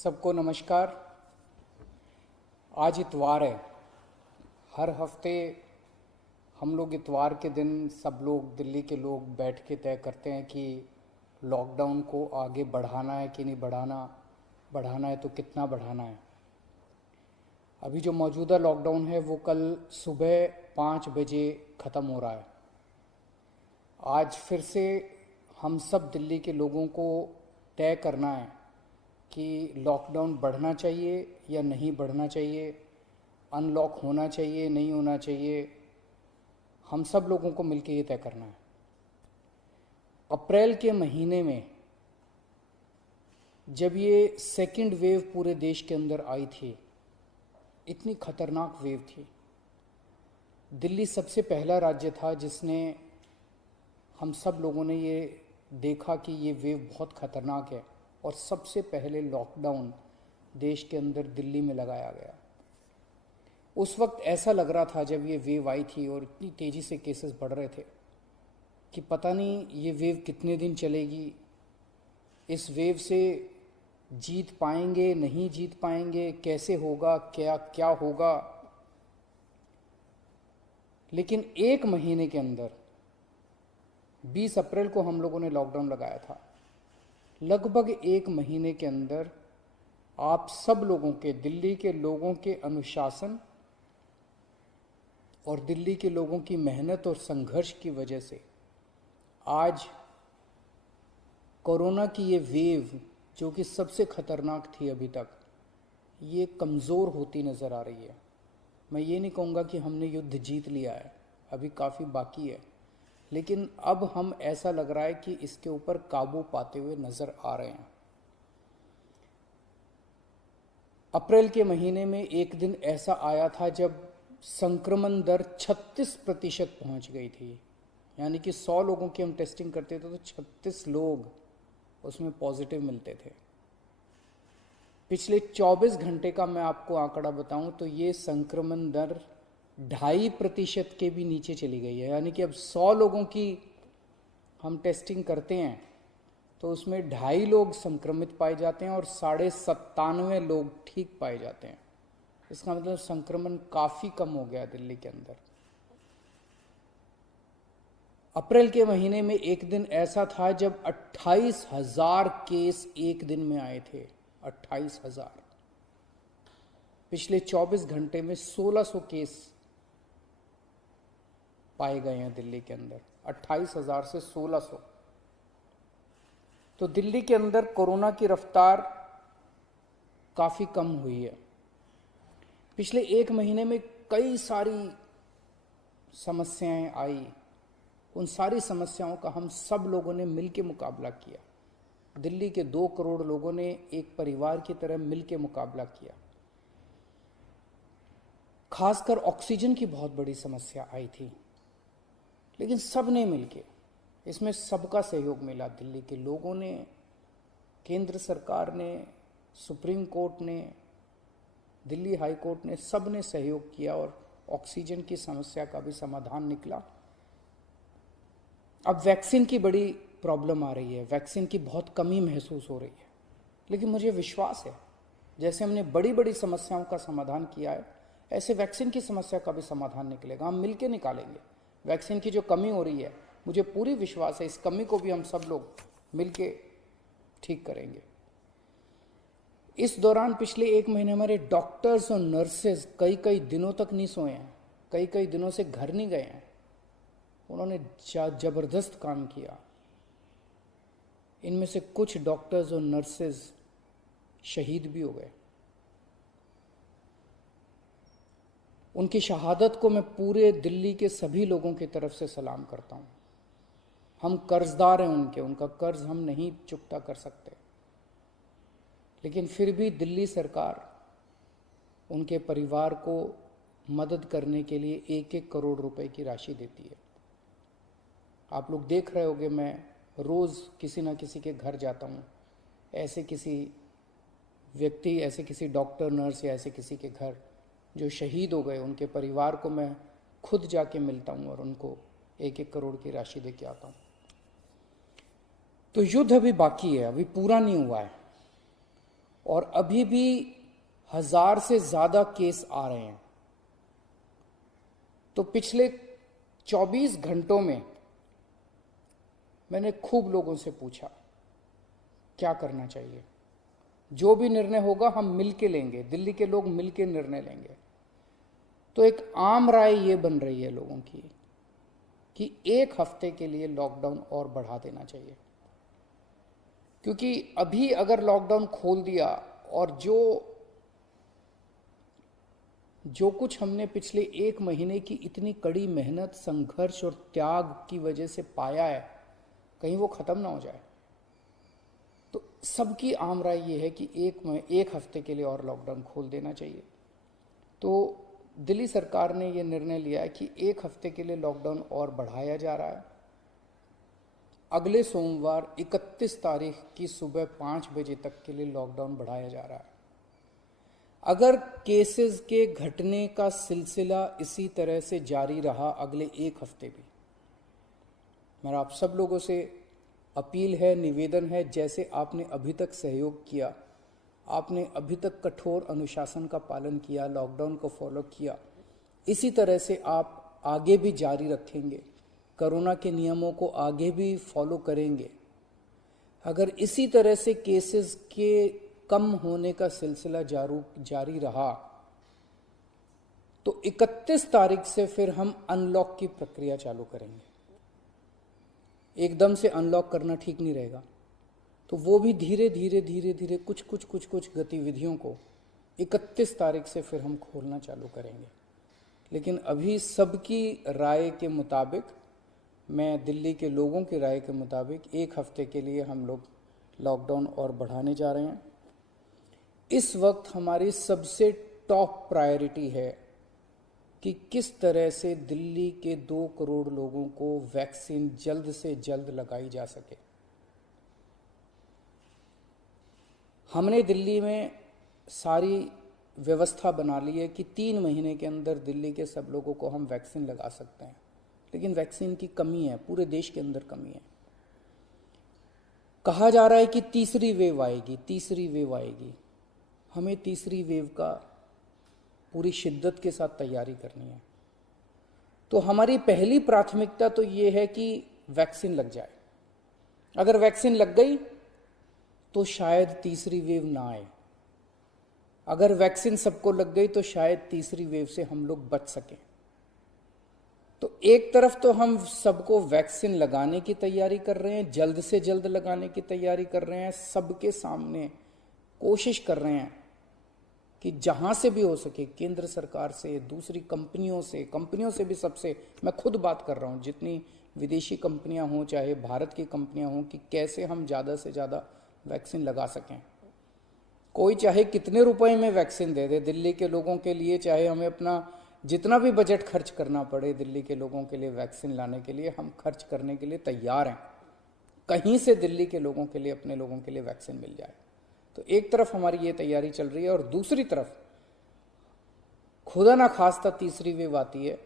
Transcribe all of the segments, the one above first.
सबको नमस्कार। आज इतवार है। हर हफ्ते हम लोग इतवार के दिन सब लोग दिल्ली के लोग बैठ के तय करते हैं कि लॉकडाउन को आगे बढ़ाना है कि नहीं बढ़ाना, बढ़ाना है तो कितना बढ़ाना है। अभी जो मौजूदा लॉकडाउन है वो कल सुबह 5 बजे ख़त्म हो रहा है। आज फिर से हम सब दिल्ली के लोगों को तय करना है कि लॉकडाउन बढ़ना चाहिए या नहीं बढ़ना चाहिए, अनलॉक होना चाहिए नहीं होना चाहिए। हम सब लोगों को मिलकर ये तय करना है। अप्रैल के महीने में जब ये सेकंड वेव पूरे देश के अंदर आई थी, इतनी खतरनाक वेव थी। दिल्ली सबसे पहला राज्य था जिसने, हम सब लोगों ने ये देखा कि ये वेव बहुत खतरनाक है और सबसे पहले लॉकडाउन देश के अंदर दिल्ली में लगाया गया। उस वक्त ऐसा लग रहा था जब ये वेव आई थी और इतनी तेज़ी से केसेस बढ़ रहे थे कि पता नहीं ये वेव कितने दिन चलेगी, इस वेव से जीत पाएंगे नहीं जीत पाएंगे, कैसे होगा, क्या क्या होगा। लेकिन एक महीने के अंदर 20 अप्रैल को हम लोगों ने लॉकडाउन लगाया था। लगभग एक महीने के अंदर आप सब लोगों के, दिल्ली के लोगों के अनुशासन और दिल्ली के लोगों की मेहनत और संघर्ष की वजह से आज कोरोना की ये वेव, जो कि सबसे खतरनाक थी अभी तक, ये कमज़ोर होती नज़र आ रही है। मैं ये नहीं कहूँगा कि हमने युद्ध जीत लिया है, अभी काफ़ी बाकी है, लेकिन अब हम, ऐसा लग रहा है कि इसके ऊपर काबू पाते हुए नज़र आ रहे हैं। अप्रैल के महीने में एक दिन ऐसा आया था जब संक्रमण दर 36% पहुंच गई थी। यानी कि 100 लोगों की हम टेस्टिंग करते थे तो 36 लोग उसमें पॉजिटिव मिलते थे। पिछले 24 घंटे का मैं आपको आंकड़ा बताऊं तो ये संक्रमण दर 2.5% के भी नीचे चली गई है। यानी कि अब 100 लोगों की हम टेस्टिंग करते हैं तो उसमें 2.5 लोग संक्रमित पाए जाते हैं और 97.5 लोग ठीक पाए जाते हैं। इसका मतलब संक्रमण काफ़ी कम हो गया दिल्ली के अंदर। अप्रैल के महीने में एक दिन ऐसा था जब 28,000 केस एक दिन में आए थे। 28,000। पिछले 24 घंटे में 1,600 केस पाए गए हैं दिल्ली के अंदर। 28,000 से 1,600। तो दिल्ली के अंदर कोरोना की रफ्तार काफ़ी कम हुई है। पिछले एक महीने में कई सारी समस्याएं आई। उन सारी समस्याओं का हम सब लोगों ने मिलकर मुकाबला किया। दिल्ली के 2 करोड़ लोगों ने एक परिवार की तरह मिलकर मुकाबला किया। खासकर ऑक्सीजन की बहुत बड़ी समस्या आई थी, लेकिन सब ने मिलके, इसमें सबका सहयोग मिला। दिल्ली के लोगों ने, केंद्र सरकार ने, सुप्रीम कोर्ट ने, दिल्ली हाई कोर्ट ने, सब ने सहयोग किया और ऑक्सीजन की समस्या का भी समाधान निकला। अब वैक्सीन की बड़ी प्रॉब्लम आ रही है, वैक्सीन की बहुत कमी महसूस हो रही है, लेकिन मुझे विश्वास है जैसे हमने बड़ी बड़ी समस्याओं का समाधान किया है, ऐसे वैक्सीन की समस्या का भी समाधान निकलेगा। हम मिलके निकालेंगे। वैक्सीन की जो कमी हो रही है, मुझे पूरी विश्वास है इस कमी को भी हम सब लोग मिलके ठीक करेंगे। इस दौरान पिछले एक महीने हमारे डॉक्टर्स और नर्सेज कई कई दिनों तक नहीं सोए हैं, कई कई दिनों से घर नहीं गए हैं। उन्होंने जबरदस्त काम किया। इनमें से कुछ डॉक्टर्स और नर्सेज शहीद भी हो गए। उनकी शहादत को मैं पूरे दिल्ली के सभी लोगों की तरफ से सलाम करता हूं। हम कर्जदार हैं उनके, उनका कर्ज हम नहीं चुकता कर सकते, लेकिन फिर भी दिल्ली सरकार उनके परिवार को मदद करने के लिए 1-1 करोड़ रुपए की राशि देती है। आप लोग देख रहे होंगे, मैं रोज़ किसी ना किसी के घर जाता हूँ, ऐसे किसी व्यक्ति, ऐसे किसी डॉक्टर, नर्स या ऐसे किसी के घर जो शहीद हो गए, उनके परिवार को मैं खुद जाके मिलता हूँ और उनको 1-1 करोड़ की राशि दे के आता हूँ। तो युद्ध अभी बाकी है, अभी पूरा नहीं हुआ है और अभी भी 1000 से ज़्यादा केस आ रहे हैं। तो पिछले 24 घंटों में मैंने खूब लोगों से पूछा क्या करना चाहिए। जो भी निर्णय होगा हम मिलके लेंगे, दिल्ली के लोग मिलके निर्णय लेंगे। तो एक आम राय ये बन रही है लोगों की कि 1 हफ्ते के लिए लॉकडाउन और बढ़ा देना चाहिए, क्योंकि अभी अगर लॉकडाउन खोल दिया और जो कुछ हमने पिछले 1 महीने की इतनी कड़ी मेहनत, संघर्ष और त्याग की वजह से पाया है, कहीं वो खत्म ना हो जाए। तो सबकी आम राय ये है कि 1 हफ्ते के लिए और लॉकडाउन खोल देना चाहिए। तो दिल्ली सरकार ने ये निर्णय लिया है कि 1 हफ्ते के लिए लॉकडाउन और बढ़ाया जा रहा है। अगले सोमवार 31 तारीख की सुबह 5 बजे तक के लिए लॉकडाउन बढ़ाया जा रहा है। अगर केसेस के घटने का सिलसिला इसी तरह से जारी रहा अगले 1 हफ्ते भी, मेरा आप सब लोगों से अपील है, निवेदन है, जैसे आपने अभी तक सहयोग किया, आपने अभी तक कठोर अनुशासन का पालन किया, लॉकडाउन को फॉलो किया, इसी तरह से आप आगे भी जारी रखेंगे, कोरोना के नियमों को आगे भी फॉलो करेंगे। अगर इसी तरह से केसेस के कम होने का सिलसिला जारी रहा तो 31 तारीख से फिर हम अनलॉक की प्रक्रिया चालू करेंगे। एकदम से अनलॉक करना ठीक नहीं रहेगा, तो वो भी धीरे धीरे कुछ गतिविधियों को 31 तारीख से फिर हम खोलना चालू करेंगे। लेकिन अभी सबकी राय के मुताबिक, मैं दिल्ली के लोगों की राय के मुताबिक 1 हफ्ते के लिए हम लोग लॉकडाउन और बढ़ाने जा रहे हैं। इस वक्त हमारी सबसे टॉप प्रायोरिटी है कि किस तरह से दिल्ली के 2 करोड़ लोगों को वैक्सीन जल्द से जल्द लगाई जा सके। हमने दिल्ली में सारी व्यवस्था बना ली है कि 3 महीने के अंदर दिल्ली के सब लोगों को हम वैक्सीन लगा सकते हैं, लेकिन वैक्सीन की कमी है, पूरे देश के अंदर कमी है। कहा जा रहा है कि तीसरी वेव आएगी। हमें तीसरी वेव का पूरी शिद्दत के साथ तैयारी करनी है। तो हमारी पहली प्राथमिकता तो ये है कि वैक्सीन लग जाए। अगर वैक्सीन लग गई तो शायद तीसरी वेव ना आए। अगर वैक्सीन सबको लग गई तो शायद तीसरी वेव से हम लोग बच सकें। तो एक तरफ तो हम सबको वैक्सीन लगाने की तैयारी कर रहे हैं, जल्द से जल्द लगाने की तैयारी कर रहे हैं, सबके सामने कोशिश कर रहे हैं कि जहां से भी हो सके, केंद्र सरकार से, दूसरी कंपनियों से भी, सबसे मैं खुद बात कर रहा हूं, जितनी विदेशी कंपनियां हों चाहे भारत की कंपनियां हों, कि कैसे हम ज़्यादा से ज़्यादा वैक्सीन लगा सकें। कोई चाहे कितने रुपए में वैक्सीन दे दे दिल्ली के लोगों के लिए, चाहे हमें अपना जितना भी बजट खर्च करना पड़े दिल्ली के लोगों के लिए वैक्सीन लाने के लिए, हम खर्च करने के लिए तैयार हैं। कहीं से दिल्ली के लोगों के लिए, अपने लोगों के लिए वैक्सीन मिल जाए। तो एक तरफ हमारी ये तैयारी चल रही है और दूसरी तरफ खुदा ना खास्ता तीसरी वेव आती है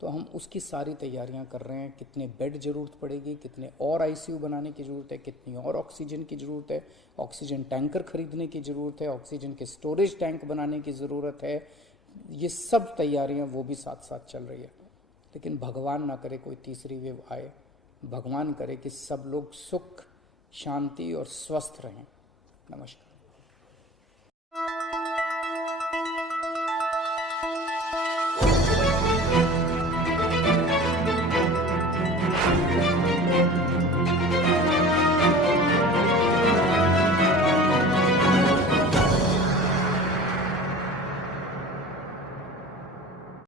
तो हम उसकी सारी तैयारियां कर रहे हैं। कितने बेड जरूरत पड़ेगी, कितने और आईसीयू बनाने की ज़रूरत है, कितनी और ऑक्सीजन की ज़रूरत है, ऑक्सीजन टैंकर खरीदने की ज़रूरत है, ऑक्सीजन के स्टोरेज टैंक बनाने की ज़रूरत है। ये सब तैयारियां वो भी साथ साथ चल रही है। लेकिन भगवान ना करे कोई तीसरी वेव आए, भगवान करे कि सब लोग सुख, शांति और स्वस्थ रहें। नमस्कार।